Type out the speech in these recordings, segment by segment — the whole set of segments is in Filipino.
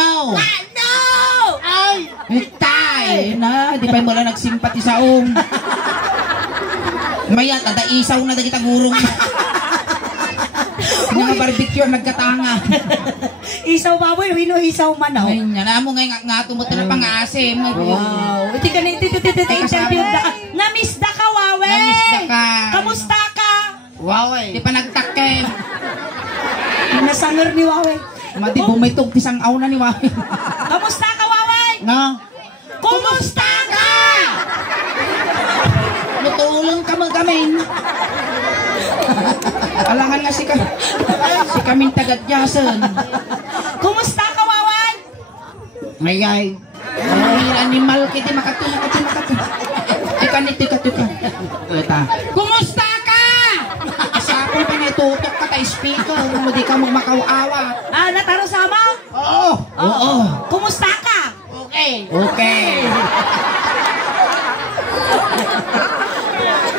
Ano? Ano? Ay! Tay! Na, di pa mo lang nagsimpati sa Maya, tada isaw na kita gurong. Nga barbecue nagkatanga. Isaw baboy, wino isaw manaw. Ay, na mo ngayon nga tumot na pang-asim. Wow. Iti ka na interview da ka. Namiss da ka, Wawe. Namiss da ka. Kamusta ka? Wawe. Di pa nagtakem. Nasanger ni Wawe. Mati bumitog tisang aw na ni Wawe. Kamusta ka, Wawe? No? Kumusta ka? Lutulong ka magamin. Alangan nga si kaming tagadyasan. Kumusta ka, Wawan? Ngayay. Animal kiti makatu. Tika. Kumusta ka? Sa ako pa natutok ka tayo speaker. Hindi ka magmakawawa. Nataro sama? Oo. Kumusta ka? Okay.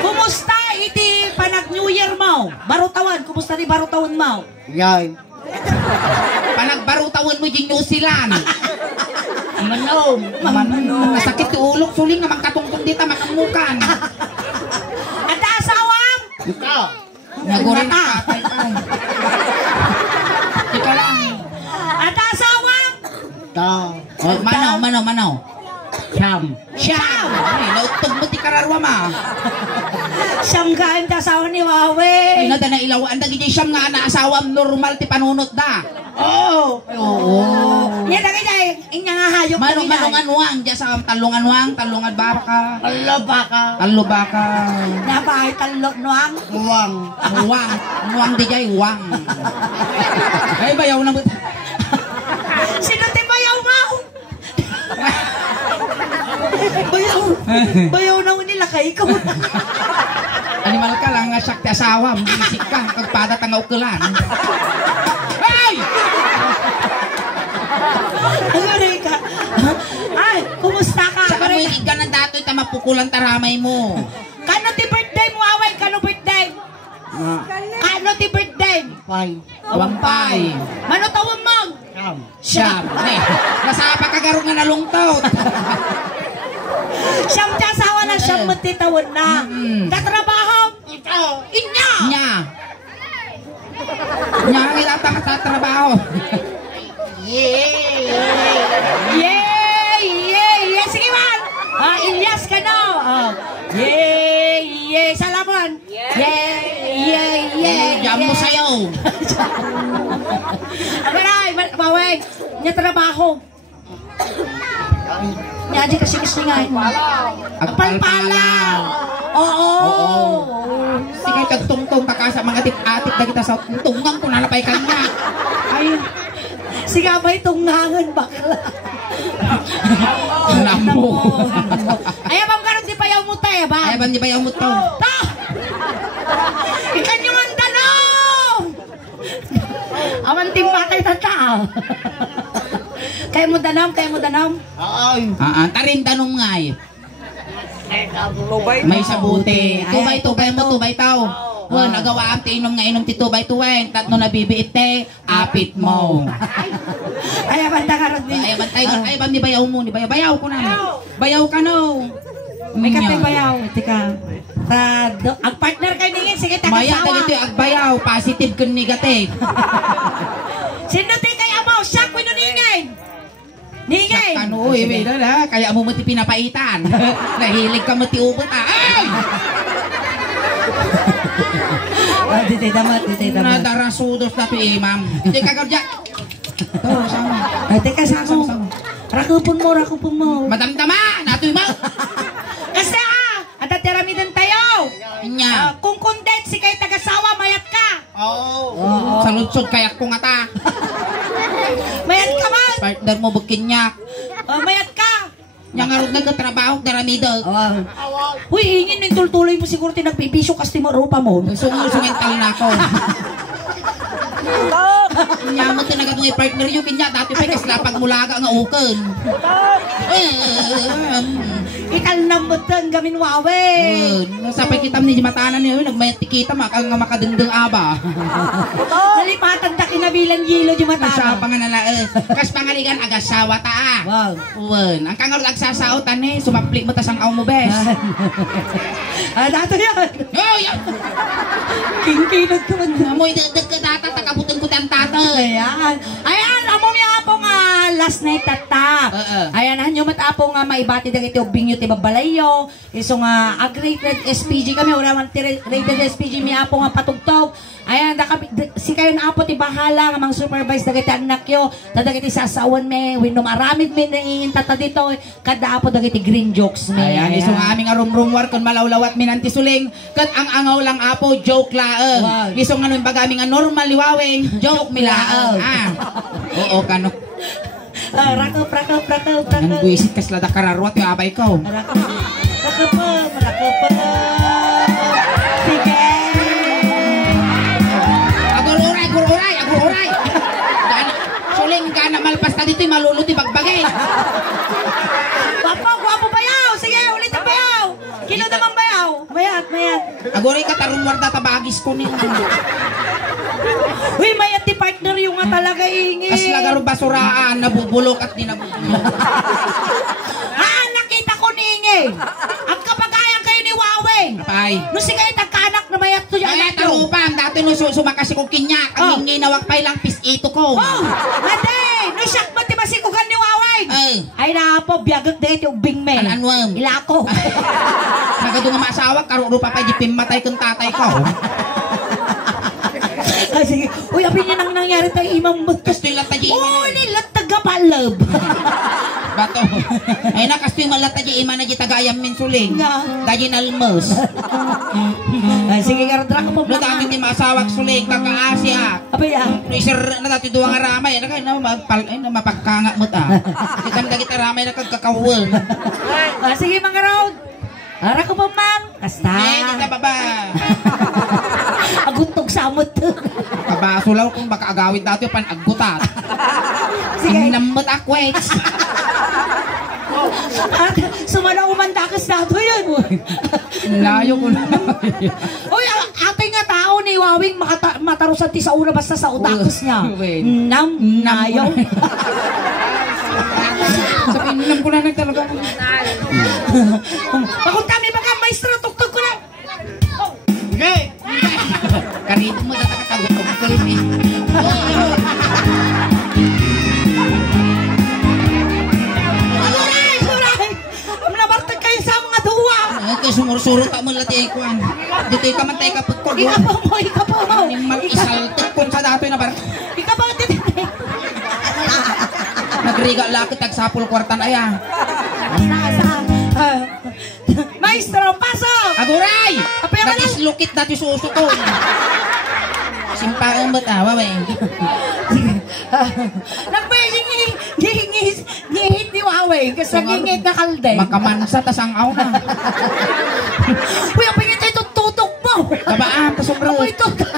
Kumusta iti panag New Year mo? Barutawan, kumusta ni barutawan mo? Yay. Panagbarutawan mo yung New Zealand. Manom. Masakit ulok, suling naman katungkong dito, makamukan. Ada asawam? Ikaw. Nagurin na katay ka. Ika lang. Ada asawam? Manaw. Siyam. Ay, nautog mo ti kararwa ma. Siyam ka ang asawa ni Wawe. Ay, nada na ilaw. Ang dagi siyam nga na asawam normal ti panunot da. Oo. Yan ang inay. Inya nga hayok. Manong anwang. Diya sa talungan baka. Talo baka. Nabahay talok nuang. Uwang di jay uwang. Ay, bayaw na mo. Sino ti bayaw mo? Bayaw na nila kay ikaw. Animal ka lang, sakti asawa, bisik ka, kagpada tangaw kulan. Ay! Agaray ka. Ay, kumusta ka? Saka mo yung iga ng dato'y tamapukulang taramay mo. Kano ti birthday mo, Away? Kano birthday? Kano ti birthday? Wampay. Mano tawon mo? Siyam. Nasapa ka garong nga nalungtot. Siyam ti asawa na siyam mo ti tawon na. Tatrabaho? Inya. Nya ang ilatang tatrabaho. Yay! Sige man! Ilyas ka no! Yay! Salamon! Yay! Diyan mo sayaw. Abaray! Mawag! Nya trabaho! Nya di kasi ngayon. Agpalpalaw! Oo! Sige kagtungtong kakasa mga tip-atip na kita sa tungang kung nalapay ka niya. Ay! Sige abay tunggangan bakla. Namo. Ayaw bang karon di payaw mo tayo ba? Ayaw bang di payaw mo to? Ikan yung ang tanong! Aman timpatay sa tao. Kaya mo danom? Tarin tanong nga eh. May sabuti. Tubay tao. Nagawa ang tiinom nga inom ti tubay-tuweng. Tatno na bibiit te, apit mo. Ayaw bang karon din? Ayaw bang di bayaw mo? Bayaw ko na. Bayaw ka no. May katay bayaw. Tika. Ang partner kayo ningin, sige tagasawa. Maya, dito yung agbayaw. Positive kung negative. Sino tayo kaya mo? Siya ko ino ningin. Ningin. Ano, kaya mo ti pinapaitan. Nahilig ka mo ti ubot. Ay! Ditay damat. Nadarasudos na to ma'am. Hindi ka gawdya. Sama. Teka, sako. Rakupon mo. Madamdama, natoy mo. Kasi atatiramin tayo. Nya. Kung content si kay tagasawa, mayat ka. Sa lutsod kayak ko nga ta. Mayat ka man. Partner mo bukin niya. Mayat ka. Yang arog nagkatrabaho, daramido. Uy, ingin ng tultuloy mo siguro tinagpipisyo kasi marupa mo. Sungal-sungal na ako. Nya mo tinagatong i-partner yung kinya. Dati pa kaslapag mulaga nga uken. Ikalnambutan gamin wawe. Sapay kita ni matanan niyo, nagmayat tikita makal nga makadengdeng aba. Nalipatan ta kinabilan yelo di mata. Sa panganalaes. Kas pangaligan agasawa ta. Wow. Wen, ang kangal agsasautan ni sumapli mo ta sang aw mo bes. Dato yan. Oh, yan. Kingkinod ko man. Amoy dagdag ka data takabuteng ko tan tata. Ayan. Ayan, amo mi apo nga last night tata. Ayan, hanyo mat apo nga maibati dagiti ubing yu ti babalayo. Iso nga rated SPG kami wala man rated SPG mi apo nga patugtog. Ayan, si kayo na apo ti bahala nga mang supervise dagiti anak yo. Dagiti sasawan me, winom aramid me naiintata dito. Kada apo dagiti green jokes me. Ayan, iso nga aming rumrumwar kon malawlawat minanti suling. Kat ang angaw lang apo joke laeng. Wow. Iso nga nun bagami nga normal liwaweng joke milaeng. Oo kano. Rakop. Ang buisit kas lada kararwat yung abay ko. Rakop po. Sige. Agururay. Suling ka na malpas na dito, maluluti bagbagay. Guwapo bayaw. Sige, ulit ang bayaw. Kilo naman bayaw. Mayat. Aguray ka tarumwar data bagis ko niya. Uy, mayat ti partner yung nga talaga ingi. Kas lagaro basuraan, nabubulok at di nabubulok. Nakita ko ni ingi. Ang kapagayan kayo ni Waweng. Apay. Nung si kayo tagkanak na mayat to yung Ay, anak nyo. tarupan. Dati nung sumakasi ko kinyak. Ang ginawag pa'y lang pisito ko. Ate, nung siyak ba ti masikugan ni Waweng? Ay na po, biyagag dahil yung bing me. Anwam. Ilako. Nagado nga maasawag, karurupa pa di pimatay kong tatay ko. Ay, sige. Uy, abin niya nang nangyari tayo imang butos. Kastoy lang tayo Oh, nilat tagapalab. Bato. Ay na, kastoy malata di ima na di tagayam min suling. Daji nalmos. Ay, sige, karadra ka po. Nadami di maasawag suling, kakaasya. Apa yan? Sir, na dati duwang aramay. Na mapagkanga mo ta. Kita na kita aramay na kagkakawal. Sige, mga round. Ara ko po, ma'am. Kasta. Kita baba. Aguntog samot. Kabaso lang kung baka agawid dati pan agutat. Sige. Namot akwets. At sumala umandakas nato yun. Layo ko na. Uy, ate nga tao ni Wawing matarusan ti sa una basta sa utakos niya. Nayaw. Sabihin mo lang ko na talaga. Bakit kami baka maestro, tuktok ko lang. Okay. Karito mo tatakatagot ko ko rin eh. Aray! Nabartag kayo sa mga duwa. Kaya sumurusuro ka mo lati ikuan. Dito ka man tayo kapag ko. Ika po mo. Isaltik ko sa dato na bar. Ika po, titi. Nagriga lakit tagsapul kwartan aya. Maestro, pasok! Aguray! Apa yung Nag-islukit dati suso ko. Simpang ba't awa ba eh? Ngihit ni Waweng kasi ngihit na kalde. Makamansa tas ang aw na. Uy, ang pingit ay tututok mo. Kabaan, pasubro. Amoy tutok.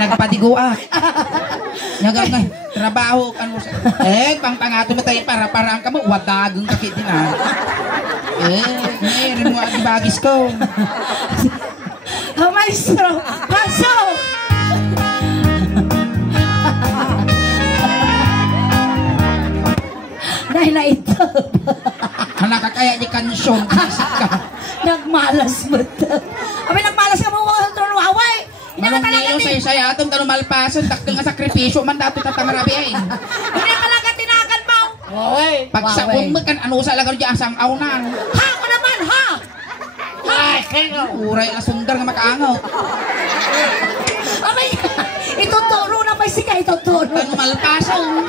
Nagpadigoa. Nagagay, trabaho kan mo sa. Pangpangato mo tayo para ang kamo wadagang kakit din ah. Rin mo ang bagis ko. Maestro, pasok! Dahil na ito. Nakakaya di kansyon. Nagmalas mo ito. Abi, nagmalas ka mo kung Waway. Manong say atong tanong malpason, taktil nga sakripisyo man dato tatamarabi ay. Hindi talaga tinakan mo. Pagsapon mo kan ano sa lagar di asang aw na. Ha ko naman, ha? Ay, uray na sundar nga makaangaw. Abay, ituturo na pa siya, ituturo. Tanong malpason.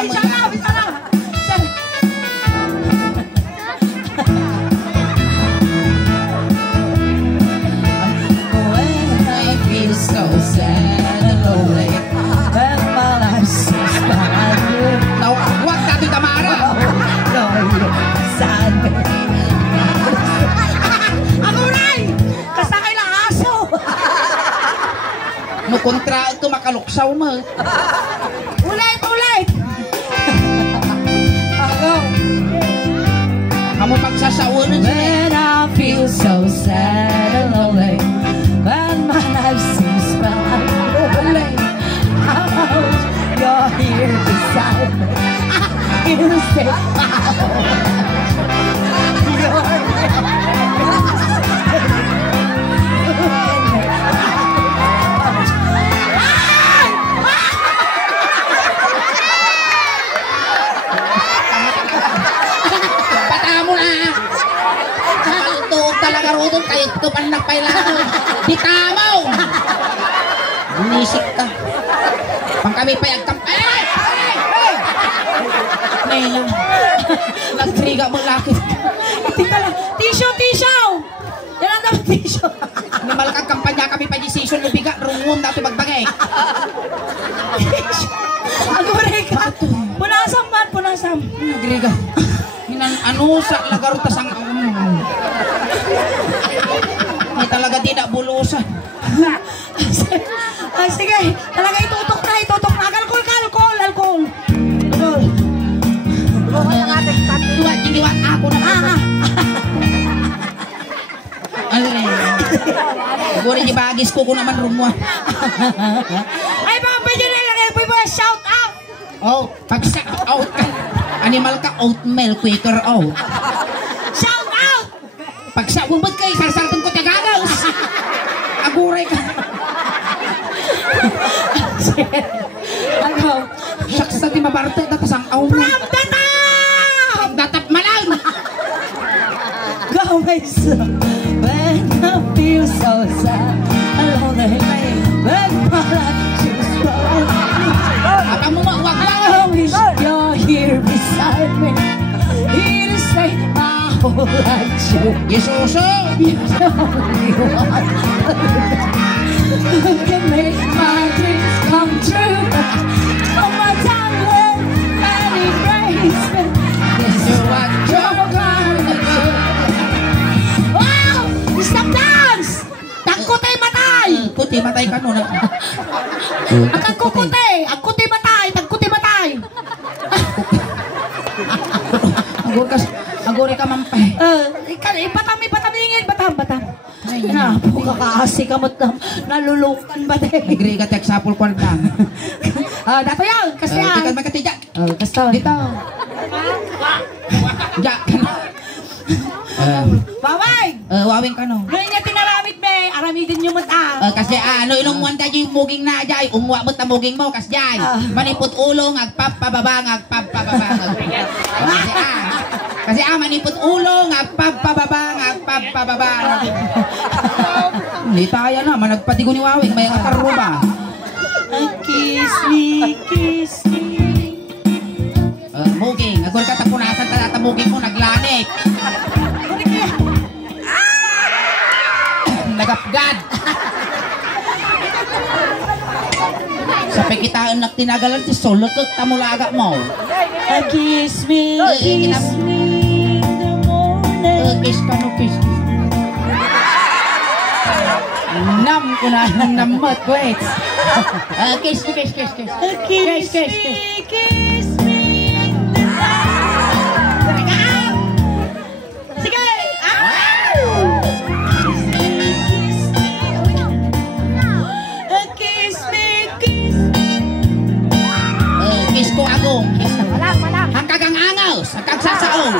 Isa lang. So sad and lonely. When my life's behind you. Now, wag natin tamara. Sad. Aguray! Kasakay lang aso. Mukontra ito makaluksaw mo. Ulit. Ako. Sasawanan siya. When I feel so sad and lonely, when my life seems like lonely, you're here beside me. You say, you're Patamo na. Kapalutog talaga rudong kayo ito pa nagpailangan. Di tamaw. Bunisik ka. Pang kami payagkam. May lang. Nagtriga mo lakit. tika lang. Tissue! Yan ang dapat tissue. Namalakang kampanya kami pa decision lubiga. Rungun na ito magbagay. Agore ka. Punasam man, punasam. Nagriga. Ano sa lagaro tasang may talaga di na bulusan. Sige, talaga itutok na. Alcohol. Diwat ako na. Ano na yun? Guri di bagis ko naman rumwa. Ay, mga pwede na lang. Shout out. Oh, pagsa out ka. Animal ka, oatmeal, quicker out. Shout out. Pagsa, bubad kayo, sarsartong ko tagagaws. Aguray ka. Ano? Shucks na di mabarte, datasang aw mo. From the top! Datap malang. Go, guys. When I feel so sad, alone and when my life is gone, Apa mo mauwag ba? I wish you're here beside me. Here to stay my whole life. Yesuso. You're the only one who can make my dreams come true. Oh, my darling, and embrace me. This is what you're gonna do. Wow! Stop dance! Tagkutay matay! Kuti matay ka nun. Ang tagkutay! Ang kuti matay! Tagkutay matay! Aguri ka mampay. Batam. Ay, na, pukakaasi ka mo't nalulukan ba din? Nagri ka tek sapul kwaldang. Dato yan! Kasi yan! Tikan makatijak. Kasto. Dito. Jak. Baway! Wawing ka no. Ngayon nga tinaramid be, aramidin nyo mo ta. Kasi ano ilong tayo yung muging na jay. Umwa mo ta muging mo kas jay. Manipot ulong agpapababa agpapababa. Kasi manipot ulong agpapababa. Hindi tayo na managpatigo ni Wawing may karuba. Kiss me. Muging, agor ka tapunasan ta muging mo naglanik. Nagapgad. Sa pekitaan na tinagalan si solo ko tamulaga mo. Kiss me in the morning. Kiss ka no kiss. Nam ko na namot wait. Kiss. Kiss me in the night. Sige! Kiss ko agong. Hangkagang angaws, hangkag sasaon.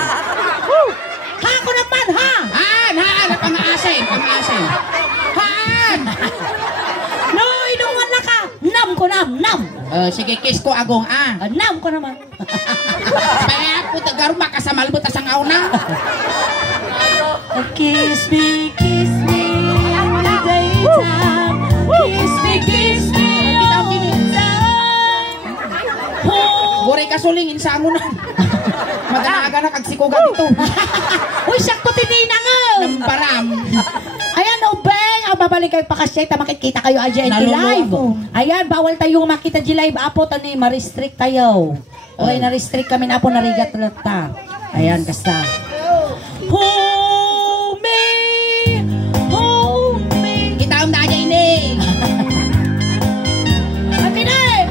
Ha ko naman ha! Han, pang-aasin. Han! No, inungan na ka! Nam ko nam! Sige, kiss ko agong Nam ko naman. Paya po tagaro makasamal mo tasang aw na. Kiss me in the daytime. Kiss me anytime. Buray ka sulingin sa amunan. Maganaga na kagsikuga dito. Uy, sakto tinina nga! Nambaram. Ayan, Ubeng! Babalik kayo pa kasi, makikita kayo aja live. Ayan, bawal tayo makita di live. Apo, tani, ma-restrict tayo. Okay, na-restrict kami na po, narigat na ta. Ayan, kasta. Hold me! Kita ang daya ini. Atine!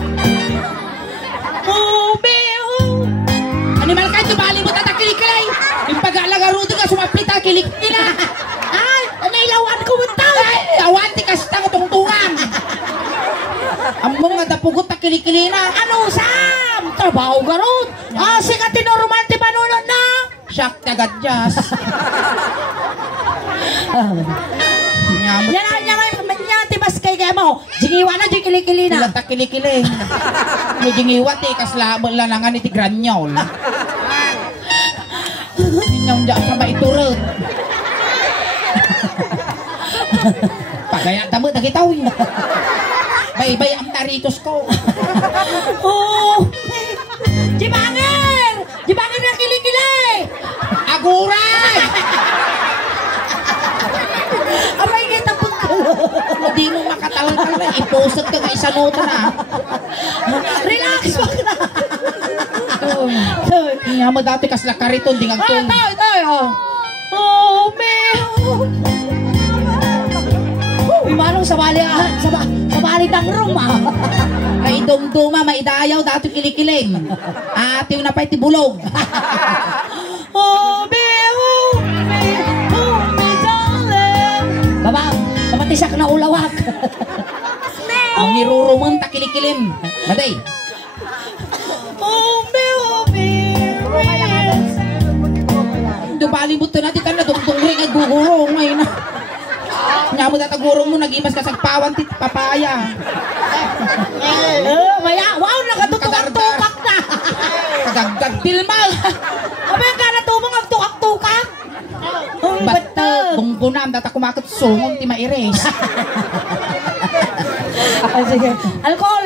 Hold me! Animal ka, tubali mo tatakili-kilay. Yung pag-alagarudo ka, kilikila. Ay, nailawan ko mo tao. Ay, awan ti kasta ko tungtungan. Among nga dapugot na kilikilina. Ano, Sam? Trabaho ka ron. Sige, tinormal ti manunod na. Shock agad jas. Yan, tibas kay kaya mo. Jingiwa na, kilikili na. Ilata kilikili. Ano jingiwa ti, kasla lanangan iti granyol. Inyong dyan sa maiturot. Pagaya tamo, nagitaw yun. Bay-bay ang taritos ko. Jibangir! Jibangir na kilikili! Aguray! Abay nga tapos ko. Hindi mo makatalal-talal. Iposag ka nga isa nota na. Relax, wag na. Nga mo dati kasla kariton, di ngagtong. Tayo. Manong sabali ng room Kay dumduma, maidayaw dati kilikiling. Atiw na pa iti bulog. Baba, namatisak na ulawak. Ang nirurumang takilikilim. Maday. Dubali mo ito natin ka na dungdungring ay gugurong ngayon na. Nga mo tatagurong mo, nag-imas ka sa pawan tit papaya. Maya, wow, nakatutukak na. Kagagag tilmal. Abay ka na tumong ang tukak-tukak. Ba't bunggunam, data kumakot sungong ti maires. Sige, alcohol.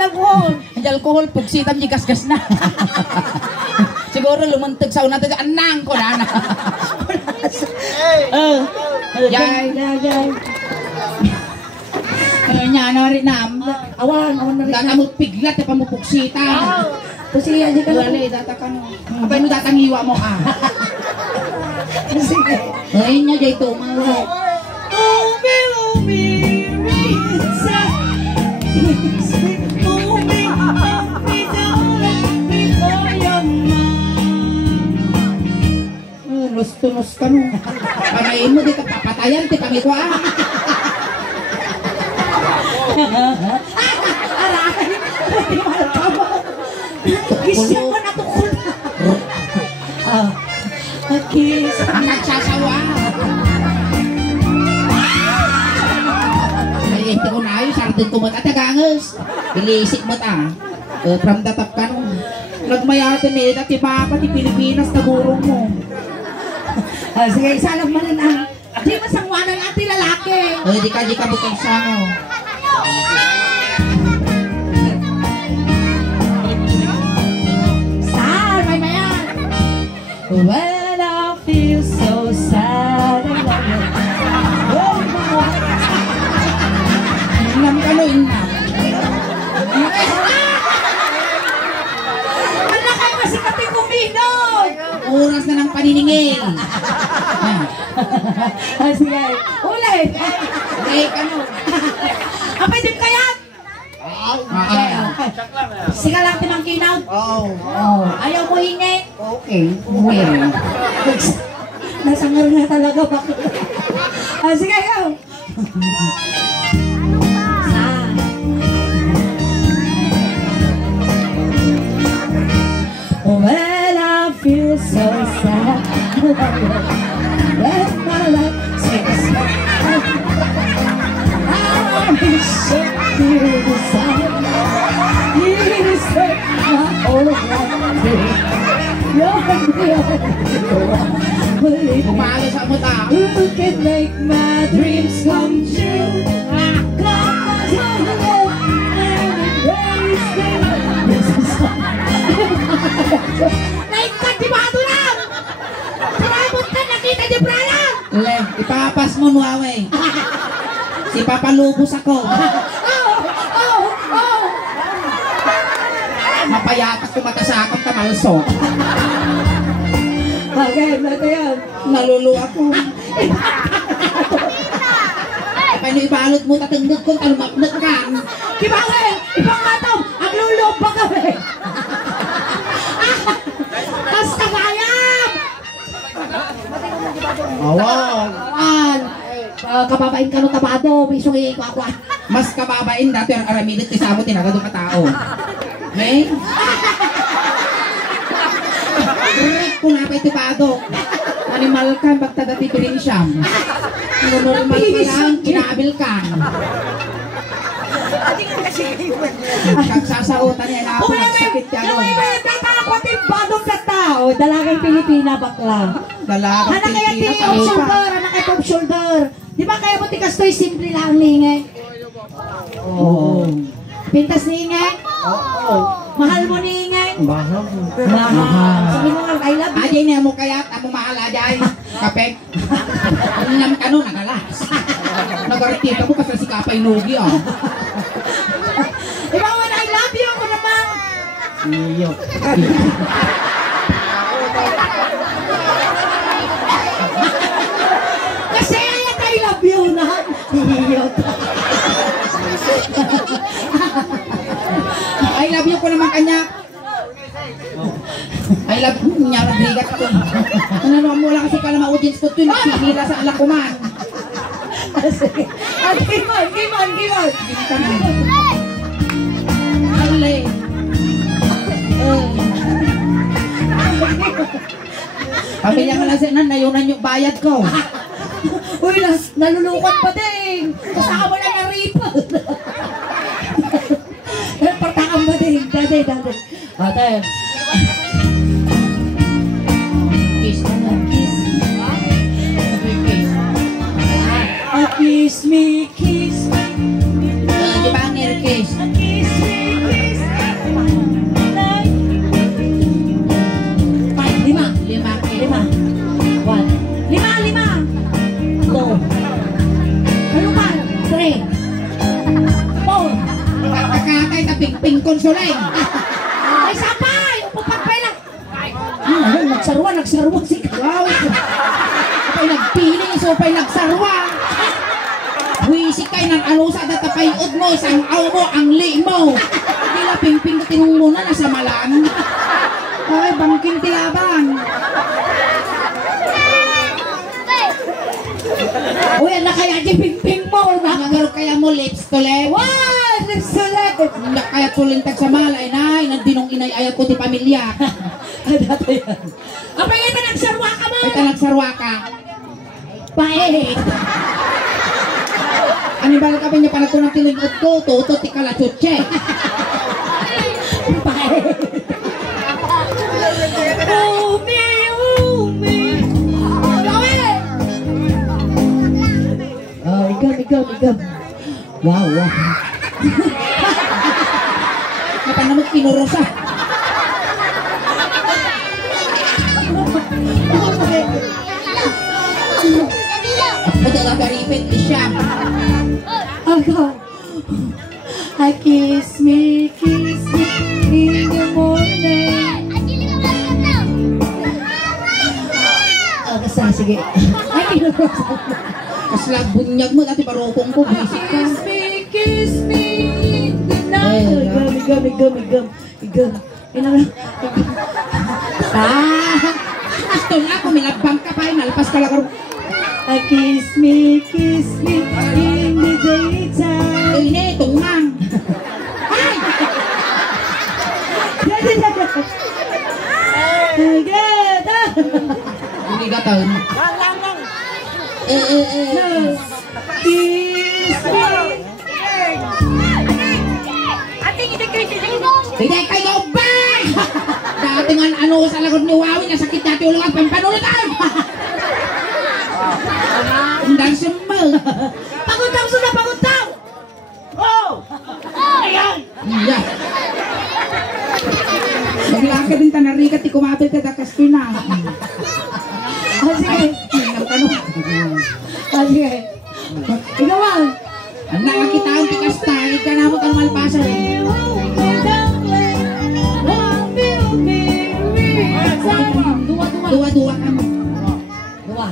Hindi alcohol, pugsitam di gasgas na. Siguro lumantag sa una, anang ko na. Yay. Kanya na rin Awan na rin. data mo piglat, pa mo pugsita. Kasi yan, di ka lang. Wala, data ka no. Abay mo datang hiwa mo ka. Sige. Ayun niya, jay tumawa. Nus-tunus ka no. Panayin mo dito, papatayan, ti kami ko Aray! Gisya mo na tukol na. Kiss. Ang nagsasawa. Ay, ito ko na yun, sardin ko mo tatagangas. Bilisik mo ta. From the top ka no. Nagmayatin eh, dati mapa ti Pilipinas na gurong mo. Sige, isa lang man na. Di masangwanan natin lalaki. Di ka bukang sango. Saan? May mayan. When I feel so sad and Inam ka no, inam. wala kayo kasi kating kuminog. Oras na ng paniningil. Sige, ulit. Okay, ano? Apay din kayat. Sige lang timang kinaw. Ayaw mo hingi. Okay. Well. Nasangar na talaga ba? Sige, ayaw. When I feel so sad, when my life seems I'm so sad. You set my whole life. You're the only one. Bumalo sa mo ta. Who can make my dreams come true? Naikat di ba ito lang? Paramot ka, nakita di Brian? Le, ipapas mo nuaway. Ipapalubos ako. Mapayatas ko matasakap ka malso. Okay, natin yan. Nalulu ako. Paano ibalot mo tatagdag kung talumaknag ka? Kibangin! Ipangataw! Ang lulog pa kami! Basta kayam! Awa! kababain ka no tabado, may sungi ko ako. Mas kababain dati ang aramidit ti sabot tinagado ka tao. May? Direk ko na pa itibado. Animal ka, bagtagati pirinsyam. Normal pa lang, kinaabil ka. Kagsasautan niya na ako, nagsakit ka no. Tatakotin badong ka tao, dalagang Pilipina bakla. Dalagang Anak kaya Pilipina ti off shoulder, anak kaya off shoulder. Di ba kaya mo ti kastoy simple lang lingay? Oo. Pintas ni ingay? Oo. Mahal mo ni ingay? Mahal. Sabi mo nga, I love you. Ajay niya mo kaya, amo mahal ajay. Kapek. Ano naman ka no, nagalas. Nagartita mo kasi si Kapay Nugi ah. Ikaw man, I love you ako naman. Iyo. Kasi ayat I love you na. Iyo. I love you ko naman kanya. I love you niya, nagrigat ko. Ano mo lang kasi pala ma-audience ko ito, nagsihila sa alak ko man. Gimon. Ale. Pamilya mo lang siya na, nayunan yung bayad ko. Uy, nalulukot pa din. Kasama mo lang ang ripa. Partakam ba din? Dade. Ate. Kiss ka na. Kiss. Kiss. Kiss me. Di ba ang kiss? Kiss me. Lima. One. Lima. Two. Ano pa? Three. Four. Kakakay na ping konsuleng. Ay, sapay! Upapagpay lang. Nagsarwa si Wow. Kapay nagpiling, so pa'y nagsarwa. Huwisik kayo ng alusa at tapayod mo, isang aw mo, ang li mo. Hindi na ping na tinungunan na sa malan. Ay, bangkin tilabang. Uy, ano kaya di ping mo? Nangar kaya mo lips to lips. Wow! Nagsulat! Kaya tulintag sa malay, nay, nandinong inay ayat ko ti pamilya. Dato yan. Apay ito nagsarwa ka mo! Ay, talagsarwa ka. Pae! Ano ba ka ba niya panag ko ng tilingod ko? Toto ti kalachutche. Pae! Igam. Wow. Napanamot pinurosa. Ako talagaripin di siya. Kiss me in the morning. Sige. Ay, pinurosa. Kasla bunyag mo, dati barokong ko, busik ka. Kiss me in the night. Igam. Gusto nga, kumilabang ka pa, nalpas ka lang. Kiss me in the daytime. Ini, tungmang. Ay! Hindi ka taon. Kiss me. Hindi kayo ba? Dati nga ano sa lagod ni Wawi, nasakit dati ulang at pampanulitan. Hindi summa. Pagutang suna, pagutang! Oh! Ayan! Iya. Maglaan ka din tanarikat, ti kumabil ka dakas ko na. Sige. Sige. Ikaw ba? Ang nakakita ang tikas tayo, ka na mo kang malpasan. Dua ka mo. Dua.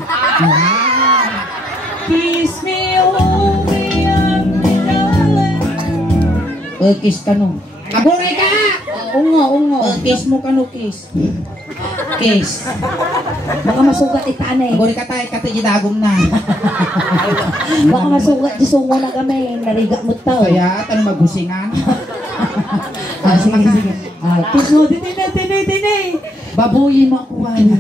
Kiss me only, darling. Kiss ka no. Kaburay ka! Ungo. Kiss mo ka no, kiss. Kiss. Baka masugat itaan eh. Buri ka tayo, kati dagom na. Baka masugat di sungo na kami. Narigat mo tao. Kaya, tanong magusingan. Sige. Kiss mo, dini. Babuyin mo ako, wala.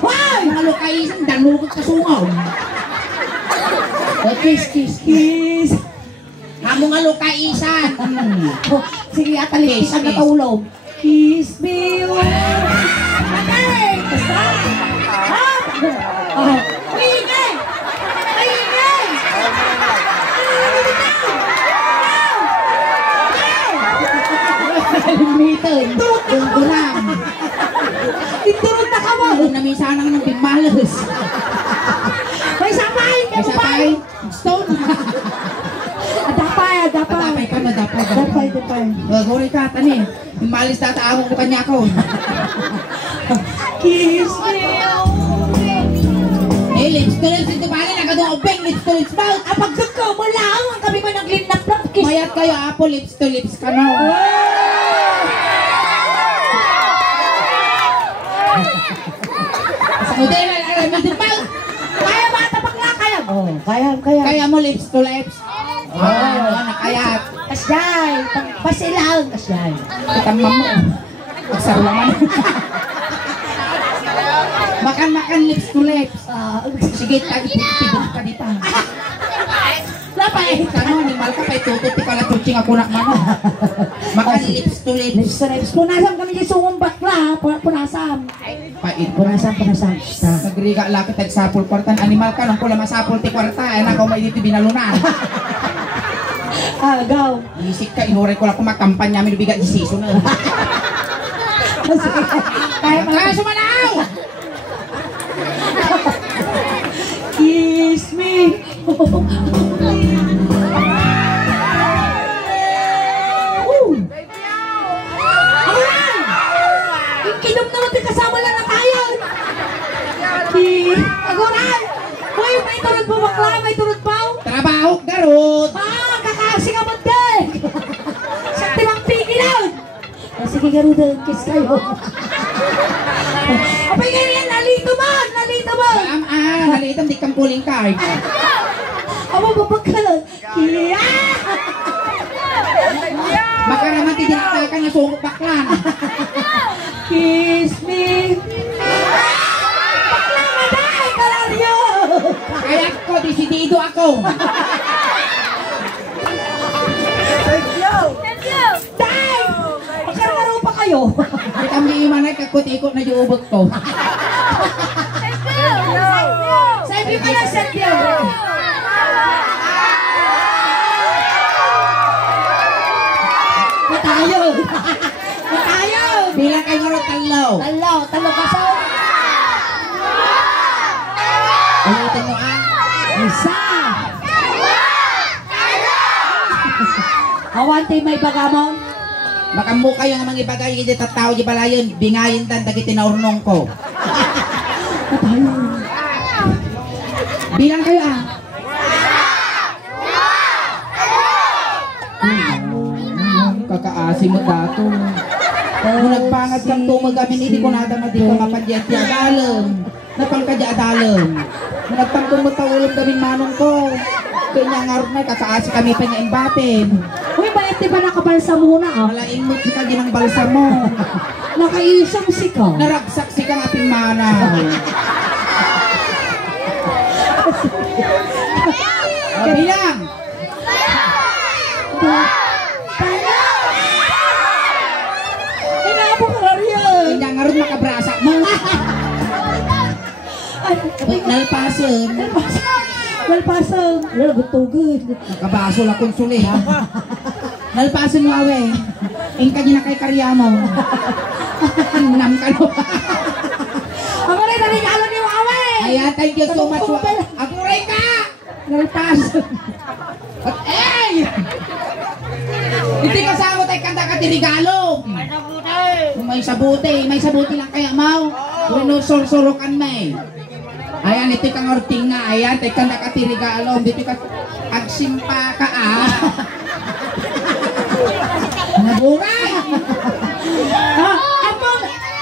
Wow! Halo kayo isang danugod ka sungaw. Kiss. Hamong halo kayo isan. Sige, atalipis ang natulog. Kiss me. Okay! Basta! Ingay! Limited. Dungdurang. Iturog na ka mo! Namisanang ng bimalas. May sabay! Stone. Adapay! Adapay ka na, Adapay. Gori ka, tani. Bimalis tata ako ko kanya ko. Kiss me. Lips to lips ito pala. Nagadong obeng, lips to lips mouth. Pagdug ko mo lang. Kami ba naglinap-lap kiss? Mayat kayo, apo, lips to lips ka na. Sa modela, middle mouth. Kaya ba tapak nga kaya? Kaya. Kaya mo lips to lips. Nakayat. Kasyay. Pasilang. Kasyay. Katamam mo. Magsarulaman. Makan lips to lips. Sige, ipigil ka dito. Lapay. Kano, animal ka pa itutot. Ikaw na tutsing ako na mano. Makan lips to lips. Lips to lips. Punasam kami di sungong bakla. Punasam. Pait. Punasam. Nagriga lakit at sapul kwartan. Animal ka, nang pula masapul ti kwarta. Ay nakaw may dito binalunan. Agaw. Isik ka, inuray ko lang kung makampanya. May lubigat di season na. Kaya sumanaw! Kiss me. Kinom naman din kasama lang na tayo. Aguran! Uy, may tulad po bakla, may tulad pa. Trabaho, garot! Kakasi ka mo din. Sa timang pigilan. Sige, garot, kiss kayo. Apay ganyan, nalito mo. Nalitam di kang pulling card. Amo, babagkalan. Makaraman ti dinatakan na sungkot baklan. Kiss me. Bakla maday, kalaryo. Kaya ko, desidido ako. Day! Magkararo pa kayo. Kitang di imanay, kakot-ikot na diubot ko. Sabi ka na, Sergio. Matayo. Bilang kayo nga talo. Talo kaso. Ulitin mo Isa. Awante may bagamon. Makambo kayo nga mga ibagay, hindi tataw di balayon, bingayin tan, dagi tinaurnong ko. Bilang kayo Kakaasim mo dato. Kung nagpangat kang tumagamin, hindi ko nadama di ka mapadyan ti adalem. Napangkadya adalem. Kung nagtangkong mo tawulong gamin manong ko. Kanya nga rin kakaasi kami pa niya imbatin. Uy, bayat di ba nakabalsa muna Malaing mo si ka ginang balsa mo. Nakaisang si ka. Naragsak si kang aping mana. Bilang! Inabo ka na riyan. Kanya nga rin makabrasa mo. Nalpasan. Nalpasan. Nalagutugod. Nakabaso la konsuli ha. Nalpasan mo awe. Ingka niya na kay karya mo. Nam ka no. Ako rin naligalo ni Wawe. Ayan, thank you so much. Ako rin ka! Nalpasan. At hindi ka sa ako tayo kanta ka tirigalo. May sabuti lang kaya mau. Kung solo-solokan may. Ayan, ito kang orting nga. Ayan, tayo kanta ka tirigalo. Dito ka agsimpa ka Naburay!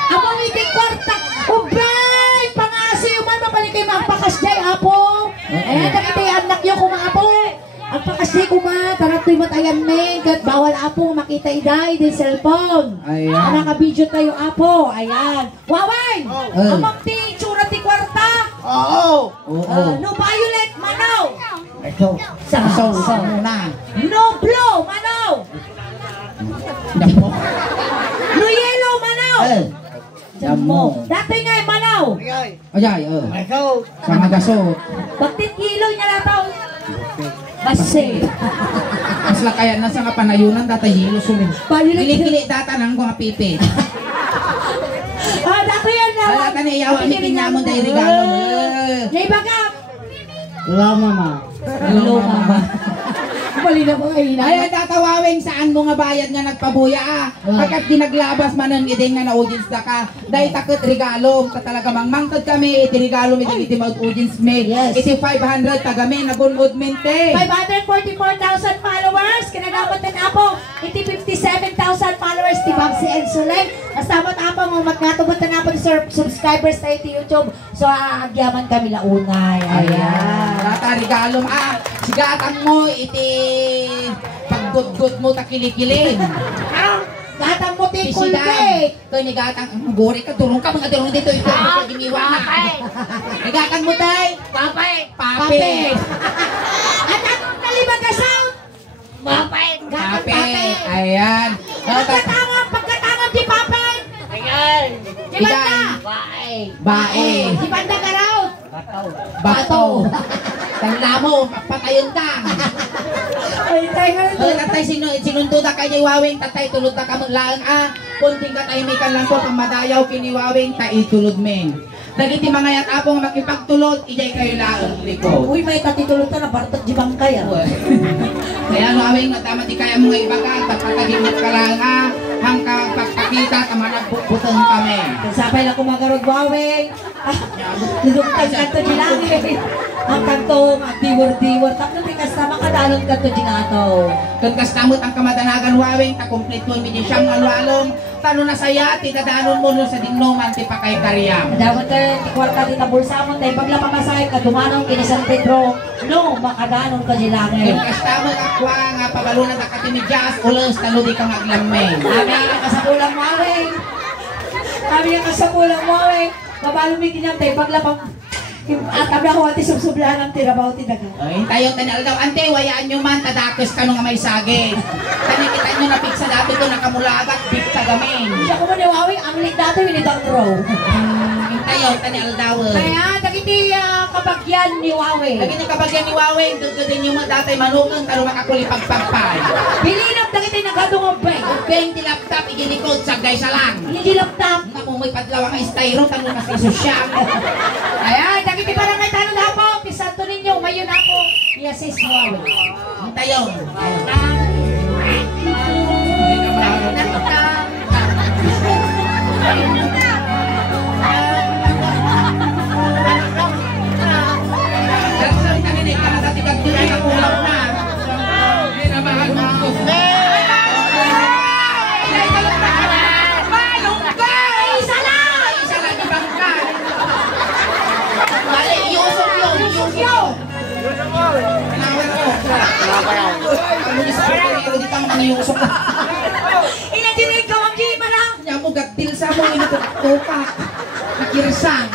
Apong itik kwarta. Ubay! Pangasi yung man, mabalik kayo magpakas jay, apo. Eh, nakita yung anak nyo kung apo. Ang pakasay ko ma, taratoy matayan men, kat bawal apo makita iday din cellphone. Ayan. Nakabidyo tayo apo, ayan. Waway! Amang ti, tsura ti kwarta. Oo. No violet, manaw. Ito. So muna. No blue, manaw. Damo. No yellow, manaw. Damo. Dati nga, manaw. Ayay, Ito. sa magaso. Bakit kilo niya nataw? Base. Mas lakayan na sa nga panayunan data hilo sumin. Kili-kili data ng mga pipi. Dati yan na. Wala ka na iyawa, hipinya mo dahil regalo. Naiba ka. Wala mama. Hello, mama. Mali na mga ina. Ay, tatawawin saan mo nga bayad nga nagpabuya Pagkat dinaglabas manan ideng nga na audience da ka. Dahil takot regalo. Ka talaga mangmangtod kami. Iti regalo mi iti audience me. Yes. Iti 500 tagami nabunod mente. 544,000 followers. Kinagapat din apo. Iti 57,000 followers. Ti Babsi and Sulay. Nasamot apo mo magkatubot na apo subscribers tayo ti YouTube. So aagyaman kami launay. Ayan. Data regalo sigatang mo iti paggut-gut mo takilikilin. Gatang mo ti Pisidan. kulbit. Ito ni gatang, gori ka, turong ka mga turong dito. Ito, giniwa na. Nagatan mo tay. Papay. Pape. At anong kalibag ka sound? Papay. Gatang Pape. pape. Ayan. Pagkatangam di papay. Ayan. Di banda. Bae. Bae. Di banda ka raw. Bataw. Bato. Tanda mo, patayon ka. Ay, tayo nga So, tatay, sinundo na kay Wawing, tatay, tulod na ka maglaan kunting katahimikan lang po, pang madayaw kini Wawing, tay, tulod men. Dagiti mga yat apong makipagtulod, ijay kayo lang, liko. Uy, may tatitulog na bartot di bangkay Kaya Wawing, tama di kaya mo nga ibagan, pagpatahimot ka lang hanggang pagpakita, tamanagbutan kami. Sapay lang kumagarod wawing. Lulungtag kanto di langit. Ang kanto, diwar-diwar. Tapos may kasama kadalong kanto di nga to. Kung kastamot ang kamadanagan Wawing, takumplit mo yung siyang alwalong, tano na saya, titadanon mo sa dinnoman, ti pakay karyam. Dapat tikwar ka din na bulsa mo, dahil pagla pamasay ka, dumanong kini San Pedro, no, makadanon ka di langit. Kung kastamot akwa nga pabalunan na katimidyas, ulos, talo di kang aglameng. Sabi nga ka sa pulang wawing. Sabi nga ka sa pulang wawing. Babalo may kinam, dahil pagla pang at abla ko ati subsublahan ang tirabaw ti daga. Ay, tayo tanal daw, ante, wayaan nyo man, tadakos ka nung nga may saging. Tanikita nyo na piksa dati ko, nakamulagat, big tagamin. Siya ko mo ni wawing, ang lit dati, winitang row. Tayo, tanal daw. Kaya, dagiti kabagyan ni Wawing. Lagi ni kabagyan ni Wawing, dugdudin nyo mo datay manugang, taro makakulipagpagpay. Pilinap dagiti nagadong ang bag. Beng ti laptop, iginikod, sagay sa lang. Hindi laptop. Namumoy padlaw ang styro, tanong na sa sosyal. Ayan, dagiti parang may tanong na po. Pisanto ninyo, mayon ako. Yes, is Wawing. Tayo. Ilan din ikaw ang di marang? Nya mo gatil sa mo inutuka. Nakirsang.